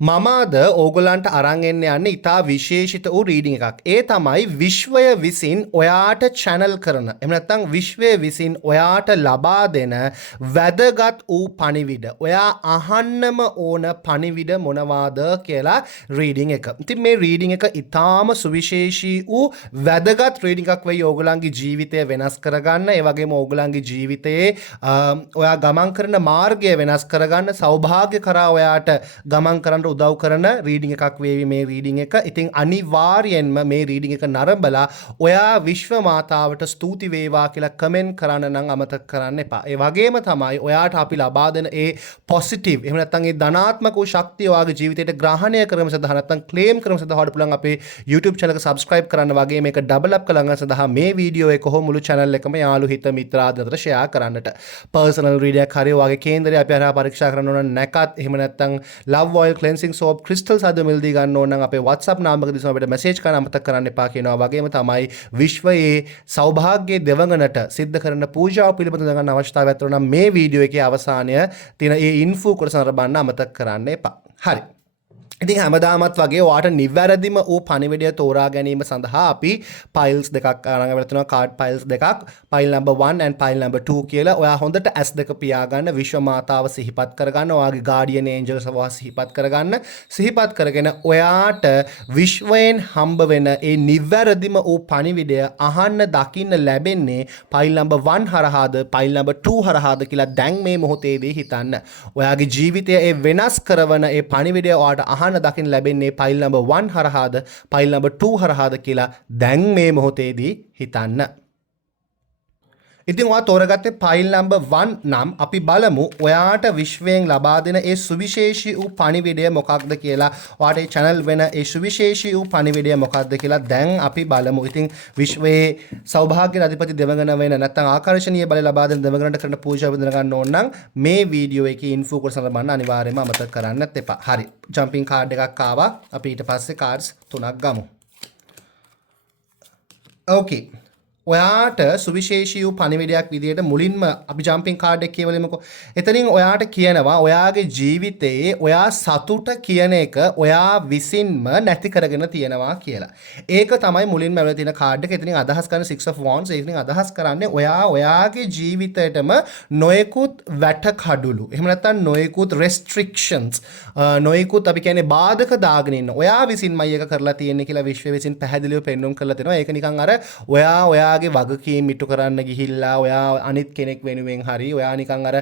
මම අද ඕගොල්ලන්ට අරන් එන්න යන්නේ ඉතා විශේෂිත වූ රීඩින් එකක්. ඒ තමයි විශ්වය විසින් ඔයාට channel කරන. එහෙම නැත්නම් විශ්වය විසින් ඔයාට ලබා දෙන වැදගත් වූ පණිවිඩ. ඔයා අහන්නම ඕන පණිවිඩ මොනවාද කියලා රීඩින් එක. ඉතින් මේ රීඩින් එක ඉතාම සුවිශේෂී වූ වැදගත් රීඩින් එකක් වෙයි ඕගොල්ලන්ගේ ජීවිතය වෙනස් කරගන්න. ඒ වගේම ඕගොල්ලන්ගේ ජීවිතයේ ඔයා ගමන් කරන මාර්ගය වෙනස් කරගන්න, සෞභාග්‍ය කරා ඔයාට ගමන් කරන්න උදව් කරන රීඩින් එකක් වේවි මේ රීඩින් එක. ඉතින් අනිවාර්යෙන්ම මේ රීඩින් එක නරඹලා ඔයා විශ්ව මාතාවට ස්තුති වේවා කියලා කමෙන්ට් කරන්න නම් අමතක කරන්න එපා. ඒ වගේම තමයි ඔයාට අපි ලබා දෙන ඒ පොසිටිව් එහෙම නැත්නම් ඒ ධනාත්මක වූ ශක්තිය ඔයාගේ ජීවිතයට ග්‍රහණය කරගන්න සඳහා නැත්නම් ක්ලේම් කරගන්න සඳහා ඔයාලට පුළුවන් අපේ YouTube channel එක subscribe කරන්න වගේ මේක double up කරගන්න සඳහා මේ වීඩියෝ එක කොහොම මුළු channel එකම යාළු හිත මිත්‍රාදීන් අතර share කරන්නට. personal reading එකක් හරි ඔයාගේ කේන්දරේ අපි හරහා පරීක්ෂා කරන්න ඕන නැකත් එහෙම නැත්නම් love oil cleansing soap crystals අද මිලදී ගන්න ඕන නම් අපේ WhatsApp නාමයක දිසම අපිට message කරන්න අමතක කරන්න එපා කියනවා. වගේම තමයි විශ්වයේ සෞභාග්‍ය දෙවඟනට සිද්ධ කරන පූජාව පිළිබඳව දැනගන්න අවශ්‍යතාවයක් තියෙනවා නම් මේ වීඩියෝ එකේ අවසානය තියෙන ඒ info කොටස නරඹන්න අමතක කරන්න එපා. හරි. ඉතින් හැමදාමත් වගේ ඔයාට නිවැරදිම වූ පණිවිඩය තෝරා ගැනීම සඳහා අපි piles දෙකක් අරන් අවිලා තියෙනවා. card piles දෙකක්, pile number 1 and pile number 2 කියලා. ඔයා හොඳට S2 පියාගන්න, විශ්ව මාතාව සිහිපත් කරගන්න, ඔයාගේ guardian angels ව සිහිපත් කරගන්න. සිහිපත් කරගෙන ඔයාට විශ්වයෙන් හම්බ වෙන ඒ නිවැරදිම වූ පණිවිඩය අහන්න දකින්න ලැබෙන්නේ pile number 1 හරහාද, pile number 2 හරහාද කියලා දැන් මේ මොහොතේදී හිතන්න. ඔයාගේ ජීවිතය ඒ වෙනස් කරන ඒ පණිවිඩය ඔයාට අහන්න දකින්න ලැබෙන්නේ pile number 1 හරහාද, pile number 2 හරහාද කියලා දැන් මේ මොහොතේදී හිතන්න. ඉතින් ඔයා තෝරගත්තේ pile number 1 නම් අපි බලමු ඔයාට විශ්වයෙන් ලබා දෙන ඒ සුවිශේෂී වූ පණිවිඩය මොකක්ද කියලා. ඔයාට මේ channel වෙන ඒ සුවිශේෂී වූ පණිවිඩය මොකක්ද කියලා දැන් අපි බලමු. ඉතින් විශ්වයේ සෞභාග්‍ය අධිපති දෙවඟන වෙන නැත්නම් ආකර්ෂණීය බලය ලබා දෙන දෙවඟනට කරන පූජාව විඳ ගන්න ඕන නම් මේ වීඩියෝ එකේ info කොටස නරඹන්න අනිවාර්යයෙන්ම අමතක කරන්නත් එපා. හරි. jumping card එකක් ආවා. අපි ඊට පස්සේ cards 3ක් ගමු. okay. ඔයාට සුවිශේෂී වූ පණිවිඩයක් විදියට මුලින්ම අපි ජම්පින් කාඩ් එක කියවලමුකෝ. එතනින් ඔයාට කියනවා ඔයාගේ ජීවිතයේ ඔයා සතුට කියන එක ඔයා විසින්ම නැති කරගෙන තියෙනවා කියලා. ඒක තමයි මුලින්ම ඇවිල්ලා තියෙන කාඩ් එක. එතනින් අදහස් කරන 6 of wands. ඒකෙන් අදහස් කරන්නේ ඔයාගේ ජීවිතයටම නොයෙකුත් වැටකඩුළු. එහෙම නැත්නම් නොයෙකුත් restrictions, නොයෙකුත් අපි කියන්නේ බාධක දාගෙන ඉන්න. ඔයා විසින්මයි ඒක කරලා තියෙන්නේ කියලා විශ්වය විසින් පැහැදිලිව පෙන්වුම් කරලා දෙනවා. ඒක නිකන් අර ඔයාගේ වගකීම් ඉටු කරන්න ගිහිල්ලා ඔයා අනිත් කෙනෙක් වෙනුවෙන් හරි ඔයා නිකන් අර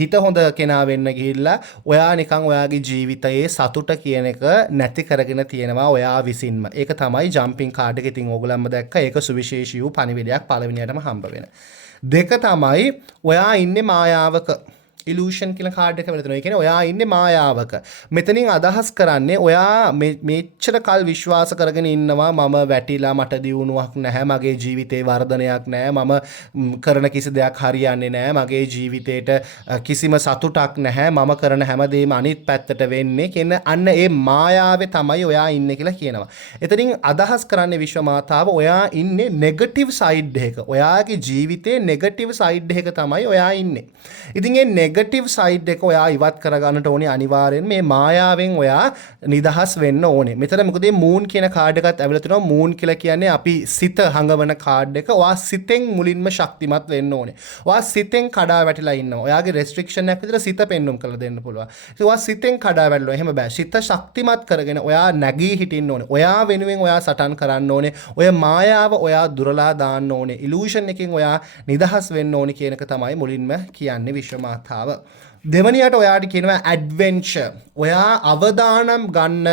හිත හොඳ කෙනා වෙන්න ගිහිල්ලා ඔයා නිකන් ඔයාගේ ජීවිතයේ සතුට කියන එක නැති කරගෙන තියෙනවා ඔයා විසින්ම. ඒක තමයි ජම්පින් කාඩ් එක. ඉතින් ඕගොල්ලන්ම දැක්කා ඒක සුවිශේෂී වූ පණිවිඩයක් පළවෙනියටම හම්බ වෙන. දෙක තමයි ඔයා ඉන්නේ මායාවක. illusion කියලා කාඩ් එක වෙලතනවා. ඒ කියන්නේ ඔයා ඉන්නේ මායාවක. මෙතනින් අදහස් කරන්නේ ඔයා මෙච්චර කල් විශ්වාස කරගෙන ඉන්නවා මම වැටිලා මට දියුණුවක් නැහැ, මගේ ජීවිතේ වර්ධනයක් නැහැ, මම කරන කිසි දෙයක් හරියන්නේ නැහැ, මගේ ජීවිතේට කිසිම සතුටක් නැහැ, මම කරන හැමදේම අනිත් පැත්තට වෙන්නේ කියන අන්න ඒ මායාවේ තමයි ඔයා ඉන්නේ කියලා කියනවා. එතනින් අදහස් කරන්නේ විශ්ව මාතාව ඔයා ඉන්නේ නෙගටිව් සයිඩ් එක. ඔයාගේ ජීවිතේ නෙගටිව් සයිඩ් එක තමයි ඔයා ඉන්නේ. ඉතින් ඒ නෙගටිව් සයිඩ් එක ඔයා ඉවත් කරගන්නට ඕනේ අනිවාර්යෙන්. මේ මායාවෙන් ඔයා නිදහස් වෙන්න ඕනේ. මෙතන මොකද මේ මූන් කියන කාඩ් එකත් ඇවිල්ලා තිනවා. මූන් කියලා කියන්නේ අපි සිත හංගවන කාඩ් එක. ඔයා සිතෙන් මුලින්ම ශක්තිමත් වෙන්න ඕනේ. ඔයා සිතෙන් කඩා වැටිලා ඉන්නවා. ඔයාගේ රෙස්ට්‍රික්ෂන් එකක් විතර සිත පෙන්눔 කරලා දෙන්න පුළුවන්. ඉතින් ඔයා සිතෙන් කඩා වැටලා එහෙම බෑ. සිත ශක්තිමත් කරගෙන ඔයා නැගී හිටින්න ඕනේ. ඔයා වෙනුවෙන් ඔයා සටන් කරන්න ඕනේ. ඔය මායාව ඔයා දුරලා දාන්න ඕනේ. ඉලූෂන් එකෙන් ඔයා නිදහස් වෙන්න ඕනේ කියන එක තමයි මුලින්ම කියන්නේ විශ්ව මාතාව. දෙවනියට ඔයාට කියනවා ඇඩ්වෙන්චර්. ඔයා අවදානම් ගන්න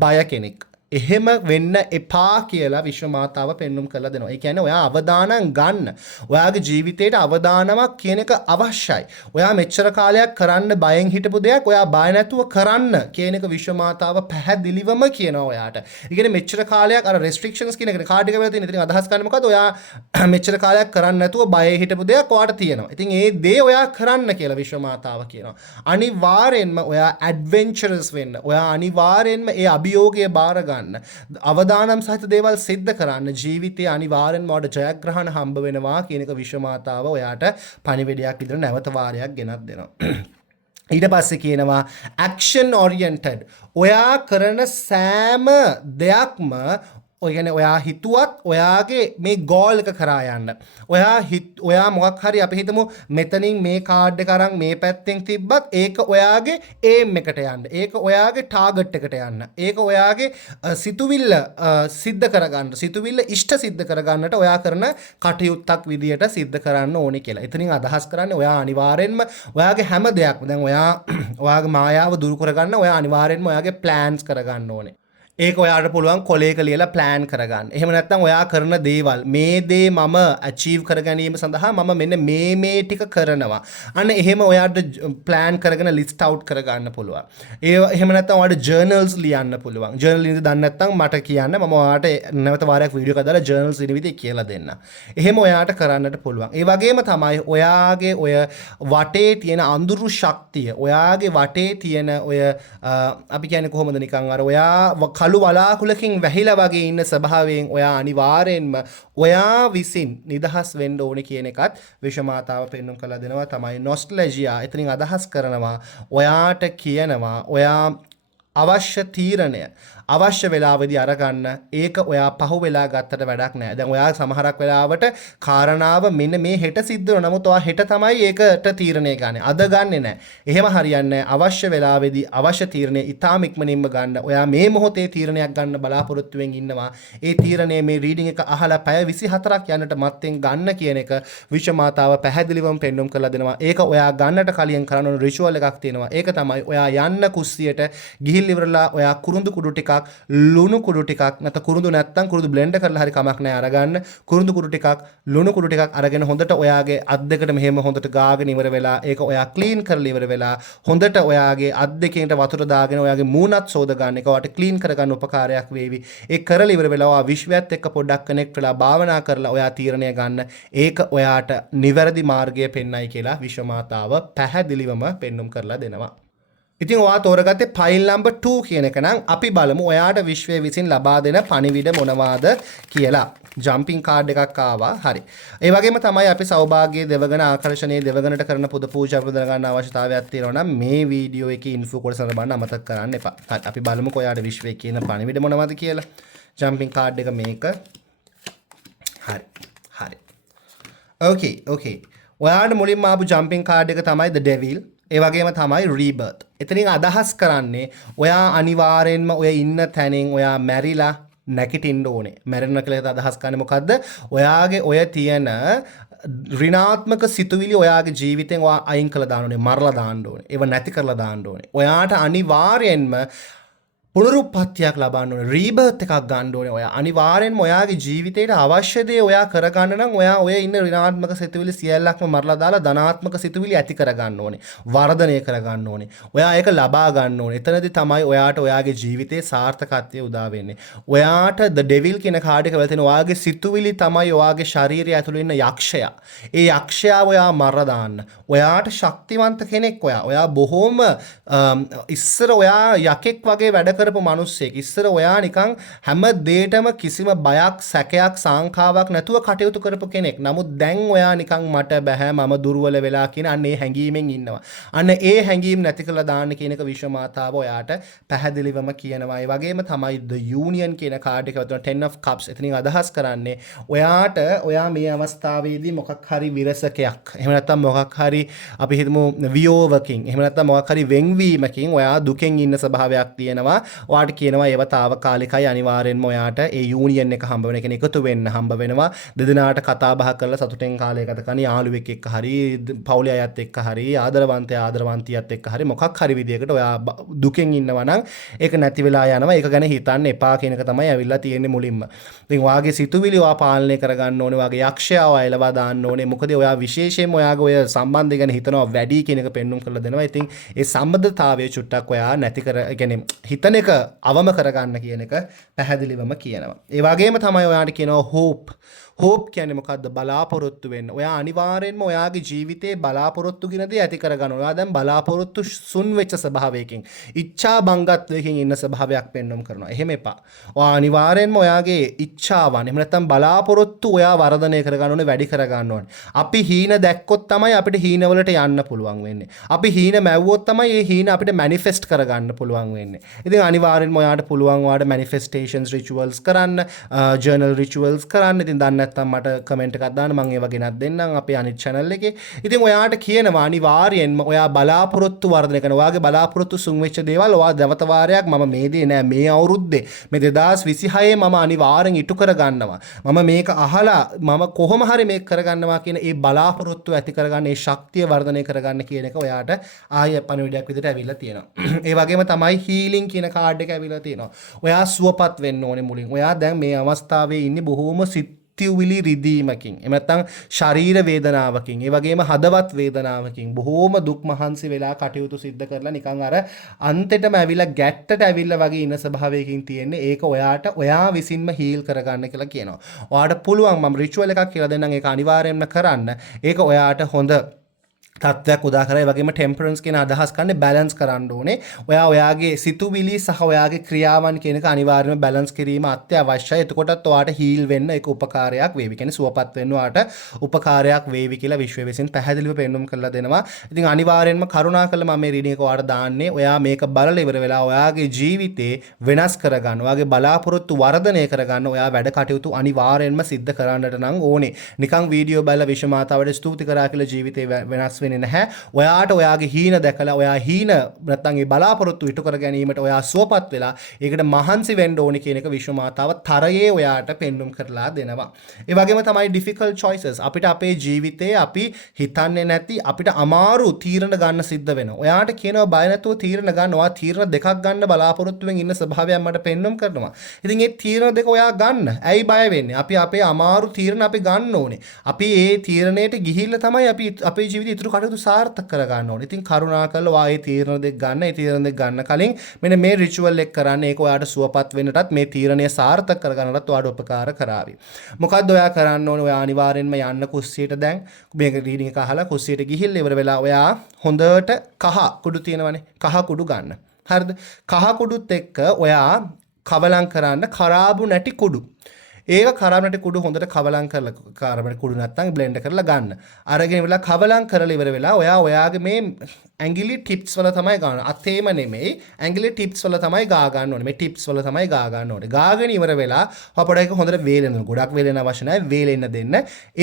බය කෙනෙක්. එහෙම වෙන්න එපා කියලා විශ්ව මාතාව පෙන්눔 කරලා දෙනවා. ඒ කියන්නේ ඔයා අවදානම් ගන්න. ඔයාගේ ජීවිතේට අවදානමක් කියන එක අවශ්‍යයි. ඔයා මෙච්චර කාලයක් කරන්න බයෙන් හිටපු දෙයක් ඔයා බය නැතුව කරන්න කියන එක විශ්ව මාතාව පැහැදිලිවම කියනවා ඔයාට. ඒ කියන්නේ මෙච්චර කාලයක් අර restrictions කියන එක කාඩ් එක වෙලා තියෙන. ඉතින් අදහස් ගන්න මොකද? ඔයා මෙච්චර කාලයක් කරන්න නැතුව බයේ හිටපු දෙයක් ඔයාට තියෙනවා. ඉතින් ඒ දේ ඔයා කරන්න කියලා විශ්ව මාතාව කියනවා. අනිවාර්යෙන්ම ඔයා ඇඩ්වෙන්චරස් වෙන්න. ඔයා අනිවාර්යෙන්ම ඒ අභියෝගය බාර ගන්න. අවදානම් සහිත දේවල් සිද්ධ කරන්න. ජීවිතයේ අනිවාර්යෙන්ම ඔයාට ජයග්‍රහණ හම්බ වෙනවා කියන එක විශ්ව මාතාව ඔයාට පණිවිඩයක් විදිහට නැවත වාරයක් ගෙනත් දෙනවා. ඊට පස්සේ කියනවා action oriented. ඔයා කරන සෑම දෙයක්ම ඔය කියන්නේ ඔයා හිතුවත් ඔයාගේ මේ ගෝල් එක කරා යන්න. ඔයා මොකක් හරි අපි හිතමු මෙතනින් මේ කාඩ් එක අරන් මේ පැත්තෙන් තිබ්බත් ඒක ඔයාගේ ඒම් එකට යන්න. ඒක ඔයාගේ ටාගට් එකට යන්න. ඒක ඔයාගේ සිතුවිල්ල සිද්ධ කරගන්න. සිතුවිල්ල ඉෂ්ට සිද්ධ කරගන්නට ඔයා කරන කටයුත්තක් විදියට සිද්ධ කරන්න ඕනේ කියලා. එතනින් අදහස් කරන්නේ ඔයා අනිවාර්යෙන්ම ඔයාගේ හැම දෙයක්ම දැන් ඔයාගේ මායාව දුරු කරගන්න ඔයා අනිවාර්යෙන්ම ඔයාගේ ප්ලෑන්ස් කරගන්න ඕනේ. ඒක ඔයාට පුළුවන් කොලේක ලියලා ප්ලෑන් කරගන්න. එහෙම නැත්නම් ඔයා කරන දේවල් මේ දේ මම අචීව් කර ගැනීම සඳහා මම මෙන්න මේ ටික කරනවා. අන්න එහෙම ඔයාට ප්ලෑන් කරගෙන ලිස්ට් අවුට් කරගන්න පුළුවන්. එහෙම නැත්නම් ඔයාට ජර්නල්ස් ලියන්න පුළුවන්. ජර්නල් ලියන්න දන්නේ නැත්නම් මට කියන්න මම ඔයාට නැවත වාරයක් වීඩියෝ එකක් දාලා ජර්නල්ස් ලියන විදිහ කියලා දෙන්න. එහෙම ඔයාට කරන්නට පුළුවන්. ඒ වගේම තමයි ඔයාගේ ඔය වටේ තියෙන අඳුරු ශක්තිය, ඔයාගේ වටේ තියෙන ඔය අපි කියන්නේ කොහොමද නිකන් අර ඔයා කළු වලාකුලකින් වැහිලා වගේ ඉන්න ස්වභාවයෙන් ඔයා අනිවාර්යෙන්ම ඔයා විසින් නිදහස් වෙන්න ඕනේ කියන එකත් විශ්වමාතාව පෙන්වන්න කළා දෙනවා. තමයි නොස්ටැල්ජියා. එතනින් අදහස් කරනවා ඔයාට කියනවා ඔයා අවශ්‍ය තීරණය අවශ්‍ය වෙලාවෙදී අරගන්න. ඒක ඔයා පහු වෙලා ගත්තට වැඩක් නැහැ. දැන් ඔයා සමහරක් වෙලාවට කාරණාව මෙන්න මේ හෙට සිද්ධ වෙනවා. නමුත් ඔයා හෙට තමයි ඒකට තීරණය ගන්න. අද ගන්නෙ නැහැ. එහෙම හරියන්නේ නැහැ. අවශ්‍ය වෙලාවෙදී අවශ්‍ය තීරණය ඉතාම ඉක්මනින්ම ගන්න. ඔයා මේ මොහොතේ තීරණයක් ගන්න බලාපොරොත්තු වෙමින් ඉන්නවා. ඒ තීරණය මේ රීඩින් එක අහලා පැය 24ක් යනට මත්තෙන් ගන්න කියන එක විශ්වමාතාව පැහැදිලිවම පෙන්වුම් කරලා දෙනවා. ඒක ඔයා ගන්නට කලින් කරන රිචුවල් එකක් තියෙනවා. ඒක තමයි ඔයා යන්න කුස්සියට ගිහිල්ලා ඉවරලා ඔයා කුරුඳු කුඩු ටිකක් ලුණු කුඩු ටිකක් නැත්නම් කුරුඳු නැත්නම් කුරුඳු බ්ලෙන්ඩ් කරලා හරි කමක් නැහැ අරගන්න. කුරුඳු කුඩු ටිකක් ලුණු කුඩු ටිකක් අරගෙන හොඳට ඔයාගේ අත් දෙකට මෙහෙම හොඳට ගාගෙන ඉවර වෙලා ඒක ඔයා ක්ලීන් කරලා ඉවර වෙලා හොඳට ඔයාගේ අත් දෙකේට වතුර දාගෙන ඔයාගේ මූණත් සෝද ගන්න එක ඔයාට ක්ලීන් කරගන්න උපකාරයක් වේවි. ඒක කරලා ඉවර වෙලා ඔයා විශ්වයත් එක්ක පොඩ්ඩක් කනෙක්ට් වෙලා භාවනා කරලා ඔයා තීරණය ගන්න. ඒක ඔයාට නිවැරදි මාර්ගය පෙන්වයි කියලා විශ්වමාතාව පැහැදිලිවම පෙන්눔 කරලා දෙනවා. ඉතින් ඔයා තෝරගත්තේ ෆයිල් නම්බර් 2 කියන එක නම් අපි බලමු ඔයාට විශ්වය විසින් ලබා දෙන පණිවිඩ මොනවාද කියලා. ජම්පින් කාඩ් එකක් ආවා. හරි. ඒ වගේම තමයි අපි සෞභාග්‍යයේ දෙවගණ ආකර්ෂණයේ දෙවගණට කරන පුද පූජා ප්‍රදාන ගන්න අවශ්‍යතාවයක් තියෙනවා නම් මේ වීඩියෝ එකේ ඉන්ෆෝ කොටස බලන්න අමතක කරන්න එපා. හරි. අපි බලමුකෝ ඔයාට විශ්වය කියන පණිවිඩ මොනවද කියලා. ජම්පින් කාඩ් එක මේක. හරි. හරි. ඕකේ. ඔයාට මුලින්ම ආපු ජම්පින් කාඩ් එක තමයි The Devil. ඒ වගේම තමයි රීබර්ත්. එතනින් අදහස් කරන්නේ ඔයා අනිවාර්යෙන්ම ඔය ඉන්න තැනින් ඔයා මැරිලා නැගිටින්න ඕනේ. මැරෙන්න කියලා අදහස් කරන්නේ මොකද්ද? ඔයාගේ ඔය තියෙන ඍණාත්මක සිතුවිලි ඔයාගේ ජීවිතෙන් ඔයා අයින් කළා දාන්න ඕනේ, මරලා දාන්න ඕනේ. ඒව නැති කරලා දාන්න ඕනේ. ඔයාට අනිවාර්යෙන්ම පුනරුත්පත්තියක් ලබන්න ඕනේ. රීබර්ත් එකක් ගන්න ඕනේ. ඔයා අනිවාර්යෙන්ම ඔයාගේ ජීවිතේට අවශ්‍ය දේ ඔයා කරගන්න නම් ඔයා ඔය ඉන්න ඍණාත්මක සිතුවිලි සියල්ලක්ම මරලා දාලා ධනාත්මක සිතුවිලි ඇති කරගන්න ඕනේ. වර්ධනය කරගන්න ඕනේ. ඔයා ඒක ලබා ගන්න ඕනේ. එතනදී තමයි ඔයාට ඔයාගේ ජීවිතේ සාර්ථකත්වය උදා වෙන්නේ. ඔයාට The Devil කියන කාඩ් එක වල තියෙන ඔයාගේ සිතුවිලි තමයි ඔයාගේ ශරීරය ඇතුළේ ඉන්න යක්ෂයා. ඒ යක්ෂයා ඔයා මරලා දාන්න. ඔයාට ශක්තිවන්ත කෙනෙක් ඔයා. ඔයා බොහොම ඉස්සර ඔයා යකෙක් වගේ වැඩ කරපු මිනිස්සෙක්. ඉස්සර ඔයා නිකන් හැම දෙයකම කිසිම බයක්, සැකයක්, සංකාවක් නැතුව කටයුතු කරපු කෙනෙක්. නමුත් දැන් ඔයා නිකන් මට බෑ මම දුර්වල වෙලා කියන අන්න ඒ හැඟීමෙන් ඉන්නවා. අන්න ඒ හැඟීම් නැති කරලා දාන්න කියන එක විශ්වමාතාව ඔයාට පැහැදිලිවම කියනවා. ඒ වගේම තමයි The Union කියන කාඩ් එක වතුන 10 of Cups. එතනින් අදහස් කරන්නේ ඔයාට ඔයා මේ අවස්ථාවේදී මොකක් හරි විරසකයක්. එහෙම නැත්නම් මොකක් හරි අපි හිතමු වියෝවකින්. එහෙම නැත්නම් මොකක් හරි වෙන්වීමකින් ඔයා දුකෙන් ඉන්න ස්වභාවයක් තියෙනවා. ඔයාට කියනවා ඒව తాවකාලිකයි. අනිවාර්යෙන්ම ඔයාට ඒ යූනියන් එක හම්බ වෙන එක එකතු වෙන්න හම්බ වෙනවා. දෙදෙනාට කතා බහ කරලා සතුටෙන් කාලය ගත කරන යාළුවෙක් එක්ක හරි පවුලේ අයත් එක්ක හරි ආදරවන්තියත් එක්ක හරි මොකක් හරි විදියකට ඔයා දුකෙන් ඉන්නවා නම් ඒක නැති වෙලා යනවා. ඒක ගැන හිතන්න එපා කියන එක තමයි ඇවිල්ලා තියෙන්නේ මුලින්ම. ඉතින් ඔයාගේ සිතුවිලි ඔයා පාලනය කරගන්න ඕනේ. ඔයාගේ යක්ෂයාව එලවා දාන්න ඕනේ. මොකද ඔයා විශේෂයෙන්ම ඔයාගේ ඔය සම්බන්ධය ගැන හිතනවා වැඩි කියන එක පෙන්눔 කරලා දෙනවා. ඉතින් ඒ සම්බන්ධතාවය චුට්ටක් ඔයා නැති කර කියන්නේ හිතන එක අවම කරගන්න කියන එක පැහැදිලිවම කියනවා. ඒ වගේම තමයි ඔයාට කියනවා hope. hope කියන්නේ මොකද්ද? බලාපොරොත්තු වෙන්න. ඔයා අනිවාර්යෙන්ම ඔයාගේ ජීවිතේ බලාපොරොත්තු කියන දේ ඇති කරගන්න. ඔයා දැන් බලාපොරොත්තු සුන් වෙච්ච ස්වභාවයකින්, ඉච්ඡා බංගත්වයකින් ඉන්න ස්වභාවයක් පෙන්වම් කරනවා. එහෙම එපා. ඔයා අනිවාර්යෙන්ම ඔයාගේ ඉච්ඡාවන් එහෙම නැත්නම් බලාපොරොත්තු ඔයා වර්ධනය කරගන්න ඕනේ, වැඩි කරගන්න ඕනේ. අපි හීන දැක්කොත් තමයි අපිට හීනවලට යන්න පුළුවන් වෙන්නේ. අපි හීන මැව්වොත් තමයි මේ හීන අපිට මැනිෆෙස්ට් කරගන්න පුළුවන් වෙන්නේ. ඉතින් අනිවාර්යෙන්ම ඔයාට පුළුවන් ඔයාට මැනිෆෙස්ටේෂන්ස් රිචුවල්ස් කරන්න, ජර්නල් රිචුවල්ස් කරන්න. ඉතින් දන්නේ නැත්නම් මට කමෙන්ට් එකක් දාන්න, මම ඒව ගෙනත් දෙන්නම් අපේ අනිත් channel එකේ. ඉතින් ඔයාට කියනවා අනිවාර්යෙන්ම ඔයා බලාපොරොත්තු වර්ධනය කරන. ඔයාගේ බලාපොරොත්තු සුන් වෙච්ච දේවල් ඔයා දවත වාරයක් මම මේ දේ නෑ මේ අවුරුද්දේ මේ 2026 මම අනිවාර්යෙන් ඉටු කරගන්නවා. මම මේක අහලා මම කොහොම හරි මේක කරගන්නවා කියන ඒ බලාපොරොත්තු ඇති කරගන්න, ඒ ශක්තිය වර්ධනය කරගන්න කියන එක ඔයාට ආය පණිවිඩයක් විදිහට ඇවිල්ලා තියෙනවා. ඒ වගේම තමයි හීලින් කියන කාඩ් එක ඇවිල්ලා තියෙනවා. ඔයා සුවපත් වෙන්න ඕනේ මුලින්. ඔයා දැන් මේ අවස්ථාවේ ඉන්නේ බොහොම සිතුවිලි රිදීමකින්. එහෙම නැත්නම් ශරීර වේදනාවකින්, ඒ වගේම හදවත් වේදනාවකින් බොහොම දුක් මහන්සි වෙලා කටයුතු සිද්ධ කරලා නිකන් අර අන්තෙටම ඇවිල්ලා ගැට්ටට ඇවිල්ලා වගේ ඉන්න ස්වභාවයකින් තියෙන්නේ. ඒක ඔයාට ඔයා විසින්ම හීල් කරගන්න කියලා කියනවා. ඔයාට පුළුවන් මම රිචුවල් එකක් කියලා දෙන්නම්. ඒක අනිවාර්යයෙන්ම කරන්න. ඒක ඔයාට හොඳ තත්ත්වයක් උදා කරයි. වගේම ටෙම්පරන්ස් කියන අදහස් ගන්න බැලන්ස් කරන්න ඕනේ. ඔයාගේ සිතුවිලි සහ ඔයාගේ ක්‍රියාවන් කියන එක අනිවාර්යයෙන්ම බැලන්ස් කිරීම අත්‍යවශ්‍යයි. එතකොටත් ඔයාට හීල් වෙන්න ඒක උපකාරයක් වේවි. කියන්නේ සුවපත් වෙන්න ඔයාට උපකාරයක් වේවි කියලා විශ්වය විසින් පැහැදිලිව පෙන්වුම් කරලා දෙනවා. ඉතින් අනිවාර්යයෙන්ම කරුණාකරලා මම මේ රීඩින් එක ඔයාට දාන්නේ. ඔයා මේක බලලා ඉවර වෙලා ඔයාගේ ජීවිතේ වෙනස් කරගන්න, ඔයාගේ බලාපොරොත්තු වර්ධනය කරගන්න, ඔයා වැඩ කටයුතු අනිවාර්යයෙන්ම සිද්ධ කරන්නට නම් ඕනේ. නිකන් වීඩියෝ බලලා විශ්වමාතාවට ස්තුති කරා කියලා ජීවිතේ වෙනස් නැහැ. ඔයාට ඔයාගේ හීන දැකලා ඔයා හීන නැත්නම් ඒ බලාපොරොත්තු ඉටු කර ගැනීමට ඔයා සුවපත් වෙලා ඒකට මහන්සි වෙන්න ඕනේ කියන එක විශ්ව මාතාව තරයේ ඔයාට පෙන්눔 කරලා දෙනවා. ඒ වගේම තමයි difficult choices. අපිට අපේ ජීවිතේ අපි හිතන්නේ නැති අපිට අමාරු තීරණ ගන්න සිද්ධ වෙනවා. ඔයාට කියනවා බය නැතුව තීරණ ගන්න. ඔයා තීරණ දෙකක් ගන්න බලාපොරොත්තුෙන් ඉන්න ස්වභාවයක් මට පෙන්눔 කරනවා. ඉතින් මේ තීරණ දෙක ඔයා ගන්න. ඇයි බය වෙන්නේ? අපි අපේ අමාරු තීරණ අපි ගන්න ඕනේ. අපි ඒ තීරණයට ගිහිල්ලා තමයි අපි අපේ ජීවිතේ ඉතුරු කටයුතු සාර්ථක කරගන්න ඕනේ. ඉතින් කරුණාකරලා ඔයා මේ තීරණ දෙක ගන්න. ඒ තීරණ දෙක ගන්න කලින් මෙන්න මේ රිචුවල් එක කරන්න. ඒක ඔයාට සුවපත් වෙන්නටත් මේ තීරණය සාර්ථක කරගන්නටත් ඔයාට උපකාර කරાવી. මොකද්ද ඔයා කරන්න ඕනේ? ඔයා අනිවාර්යෙන්ම යන්න කුස්සියට දැන් මේක රීඩින් එක අහලා කුස්සියට ගිහිල්ලා ඉවර වෙලා ඔයා හොඳට කහ කුඩු තියෙනවනේ. කහ කුඩු ගන්න. හරිද? කහ කුඩුත් එක්ක ඔයා කවලම් කරන්න කරාබු නැටි කුඩු. ඒක කරාබු නැටි කුඩු හොඳට කවලම් කරලා කරාබු නැටි කුඩු නැත්තම් බ්ලෙන්ඩ් කරලා ගන්න. අරගෙන ඉවරලා කවලම් කරලා ඉවර වෙලා ඔයාගේ මේ ඇඟිලි ටිප්ස් වල තමයි ගන්න. අතේම නෙමෙයි ඇඟිලි ටිප්ස් වල තමයි ගා ගන්න ඕනේ. මේ ටිප්ස් වල තමයි ගා ගන්න ඕනේ. ගාගෙන ඉවර වෙලා අපඩ එක හොඳට වේලෙන්න. ගොඩක් වේලෙන්න අවශ්‍ය නැහැ. වේලෙන්න දෙන්න.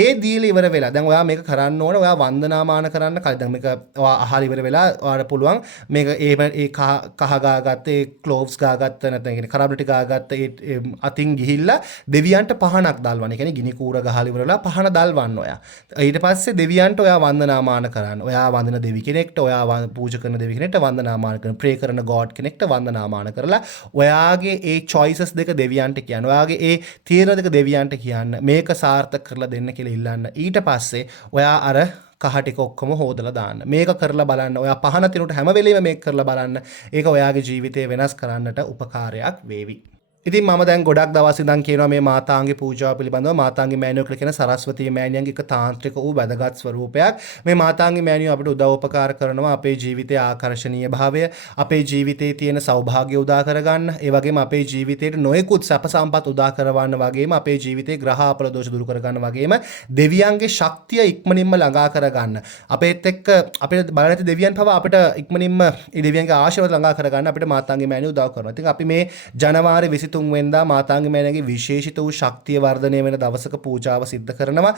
ඒ දීලා ඉවර වෙලා දැන් ඔයා මේක කරන්න ඕනේ. ඔයා වන්දනාමාන කරන්න කලින් දැන් මේක ඔයා අහලා ඉවර වෙලා ඔයාට පුළුවන් මේක ඒ කහ ගාගත්ත ඒ ක්ලෝව්ස් ගාගත්ත නැත්නම් කියන්නේ කරාබ්ලටි ගාගත්ත ඒ අතින් ගිහිල්ලා දෙවියන්ට පහනක් දල්වන්න. ඒ කියන්නේ ගිනි කූර ගහලා ඉවර වෙලා පහන දල්වන්න ඔයා. ඊට පස්සේ දෙවියන්ට ඔයා වන්දනාමාන කරන්න. ඔයා වන්දන දෙවි කෙනෙක්ට ඔයා පූජා කරන දෙවි කෙනෙක්ට වන්දනාමාන කරන ප්‍රේ කරන ගෝඩ් කෙනෙක්ට වන්දනාමාන කරලා ඔයාගේ ඒ choices දෙක දෙවියන්ට කියන්න. ඔයාගේ ඒ තීරණ දෙක දෙවියන්ට කියන්න. මේක සාර්ථක කරලා දෙන්න කියලා ඉල්ලන්න. ඊට පස්සේ ඔයා අර කහ ටික ඔක්කොම හොදලා දාන්න. මේක කරලා බලන්න. ඔයා පහන තිනුට හැම වෙලෙම මේක කරලා බලන්න. ඒක ඔයාගේ ජීවිතේ වෙනස් කරන්නට උපකාරයක් වේවි. ඉතින් මම දැන් ගොඩක් දවස් ඉඳන් කියනවා මේ මාතාංගේ පූජාව පිළිබඳව. මාතාංගේ මෑණියෝ කියලා කියන සරස්වතී මෑණියන්ගේ එක තාන්ත්‍රික වූ වැදගත් ස්වරූපයක්. මේ මාතාංගේ මෑණියෝ අපිට උදව් උපකාර කරනවා අපේ ජීවිතයේ ආකර්ෂණීය භාවය, අපේ ජීවිතයේ තියෙන සෞභාග්‍ය උදා කරගන්න, ඒ වගේම අපේ ජීවිතේට නොයෙකුත් සැප සම්පත් උදා කරවන්න වගේම අපේ ජීවිතේ ග්‍රහ අපල දෝෂ දුරු කරගන්න වගේම දෙවියන්ගේ ශක්තිය ඉක්මනින්ම ළඟා කරගන්න. අපේත් එක්ක අපිට බලන ඇති දෙවියන් පව අපිට ඉක්මනින්ම මේ දෙවියන්ගේ ආශිර්වාද ළඟා කරගන්න අපිට මාතාංගේ මෑණියෝ උදව් කරනවා. ඉතින් අපි මේ ජනවාරි 23 වෙනිදා මාතාංග මෑණියන්ගේ විශේෂිත වූ ශක්තිය වර්ධනය වෙන දවසක පූජාව සිද්ධ කරනවා.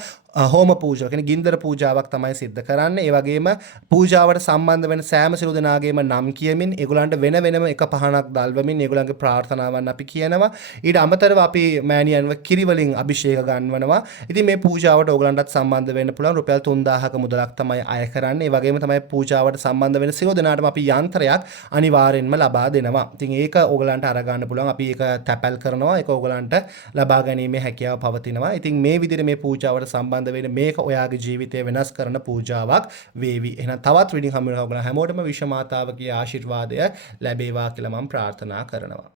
හෝම පූජාව කියන්නේ ගින්දර පූජාවක් තමයි සිද්ධ කරන්නේ. ඒ වගේම පූජාවට සම්බන්ධ වෙන සෑම සිළු දෙනාගේම නම් කියමින් ඒගොල්ලන්ට වෙන වෙනම එක පහනක් දල්වමින් ඒගොල්ලන්ගේ ප්‍රාර්ථනාවන් අපි කියනවා. ඊට අමතරව අපි මෑණියන්ව කිරි වලින් අභිෂේක ගන්වනවා. ඉතින් මේ පූජාවට ඕගොල්ලන්ටත් සම්බන්ධ වෙන්න පුළුවන්. රුපියල් 3000ක මුදලක් තමයි අය කරන්නේ. ඒ වගේම තමයි පූජාවට සම්බන්ධ වෙන සිළු දෙනාටම අපි යන්ත්‍රයක් අනිවාර්යෙන්ම ලබා දෙනවා. ඉතින් ඒක ඕගොල්ලන්ට අරගන්න පුළුවන්. අපි ඒක තැපැල් කරනවා. ඒක ඕගලන්ට ලබා ගැනීමේ හැකියාව පවතිනවා. ඉතින් මේ විදිහට මේ පූජාවට සම්බන්ධ වෙන්න මේක ඔයාගේ ජීවිතය වෙනස් කරන පූජාවක් වේවි. එහෙනම් තවත් රීඩින් හම්බ වෙනවා ඔයගොල්ලෝ හැමෝටම විශ්ව මාතාවගේ ආශිර්වාදය ලැබේවා කියලා මම ප්‍රාර්ථනා කරනවා.